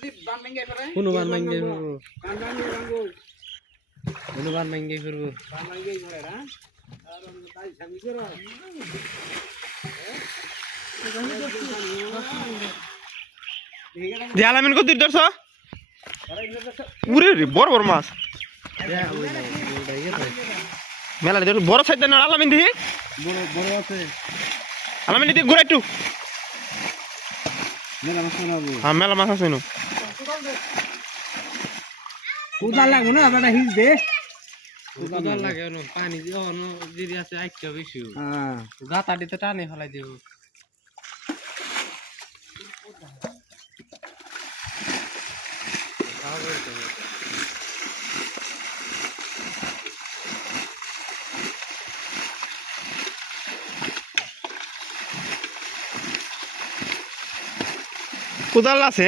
কোনো বান মাইঙ্গে কোনো বান মাইঙ্গে করবো আলামিন কত ধরছ উরে বড় বড় মাছ মেলা বড় সাইজ না আলামিন দিহি আলামিন দিদি ঘুরে একটু হ্যাঁ মেলা মাছ আছে কোদাল লাগবে না বেটা হিজ দে কোদাল লাগে পানি দিয়ে যদি আছে আইকা বেশি গাতা দিতে টানে ফেলাই দেব কোদাল আছে